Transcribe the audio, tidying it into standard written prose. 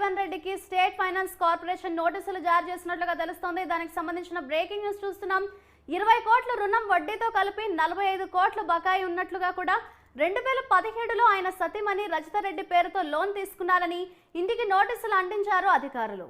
జీవన్ రెడ్డికి state finance corporation నోటీసులు జారీ చేసినట్లుగా తెలుస్తోంది. దానికి సంబంధించిన బ్రేకింగ్ న్యూస్ చూస్తున్నాం. 20 కోట్ల రుణం వడ్డీతో కలిపి 45 కోట్ల బకాయి ఉన్నట్లుగా కూడా 2017లో ఆయన సతీమణి రజితారెడ్డి పేరుతో లోన్ తీసుకున్నారని ఇంటికి నోటీసులు అందించారు అధికారులు.